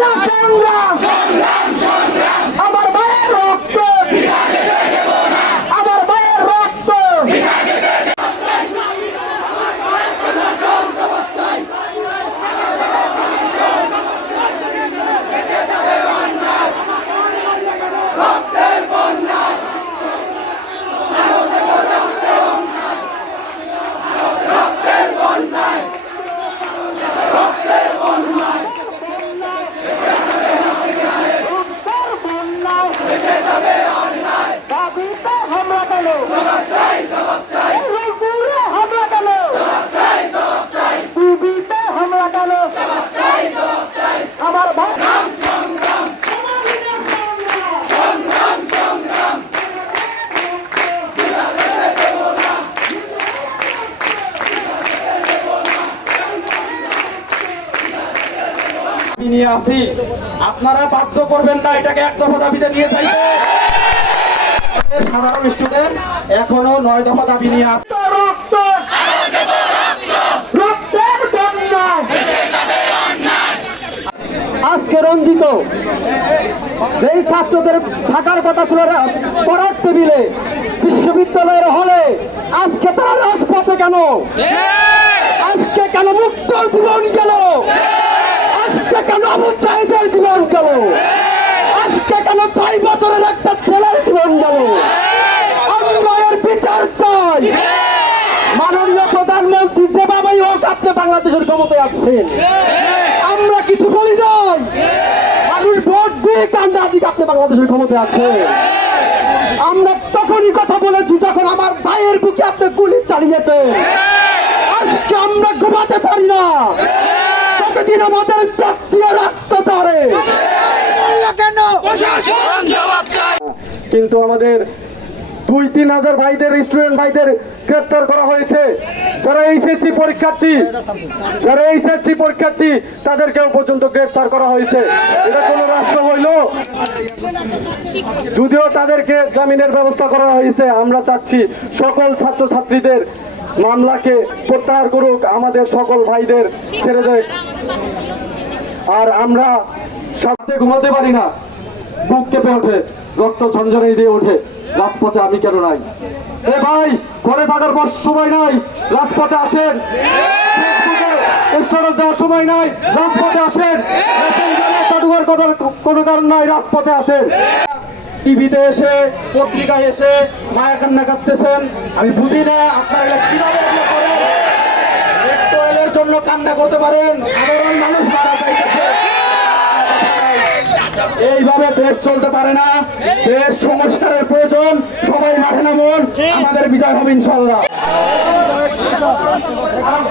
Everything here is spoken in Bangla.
love you. নিয়ে আসি আপনারা বাধ্য করবেন না এটাকে এক দফা দাবিতে নিয়ে যাইতে সাধারণ স্টুডেন্ট এখনো নয় দফা দাবি নিয়ে আসে আজকে রঞ্জিত যেই ছাত্রদের থাকার কথা ছিল বিশ্ববিদ্যালয়ের হলে আজকে তারা কেন আজকে কেন মুক্ত জীবন গেল আজকে কেন আমার চাহিদার জীবন গেল আজকে কেন ছয় বছরের একটা ছেলের জীবন গেল মায়ের বিচার চাই মাননীয় প্রধানমন্ত্রী যেভাবেই হোক আপনি বাংলাদেশের ক্ষমতায় আসছেন আমরা কিছু বলি নাই মানুষ ভোট দিয়ে কান্দা দিক আপনি বাংলাদেশের ক্ষমতায় আসছেন আমরা তখনই কথা বলেছি যখন আমার ভাইয়ের বুকে আপনি গুলি চালিয়েছে আজকে আমরা ঘুমাতে পারি না এতদিন আমাদের জাতীয় রাখতে পারে কিন্তু আমাদের দুই তিন হাজার ভাইদের স্টুডেন্ট ভাইদের গ্রেপ্তার করা হয়েছে যারা এইচএসসি পরীক্ষার্থী যারা এইচএসসি পরীক্ষার্থী তাদেরকেও পর্যন্ত গ্রেপ্তার করা হয়েছে এটা কোনো রাষ্ট্র হইল যদিও তাদেরকে জামিনের ব্যবস্থা করা হয়েছে আমরা চাচ্ছি সকল ছাত্রছাত্রীদের মামলাকে প্রত্যাহার করুক আমাদের সকল ভাইদের ছেড়ে দেয় আর আমরা সাথে ঘুমাতে পারি না বুক কেঁপে ওঠে রক্ত ঝঞ্ঝনে দিয়ে ওঠে রাজপথে আমি কেন নাই এ ভাই ঘরে থাকার পর সময় নাই রাজপথে আসেন স্ট্যাটাস দেওয়ার সময় নাই রাজপথে আসেন কোনো কারণ নাই রাজপথে আসেন টিভিতে এসে পত্রিকায় এসে মায়া কান্না কাঁদতেছেন আমি বুঝি না আপনারা কিভাবে জন্য কান্না করতে পারেন সাধারণ মানুষ মারা যাইতেছে এইভাবে দেশ চলতে পারে না দেশ সংস্কারের প্রয়োজন সবাই মাঠে নামুন আমাদের বিজয় হবে ইনশাল্লাহ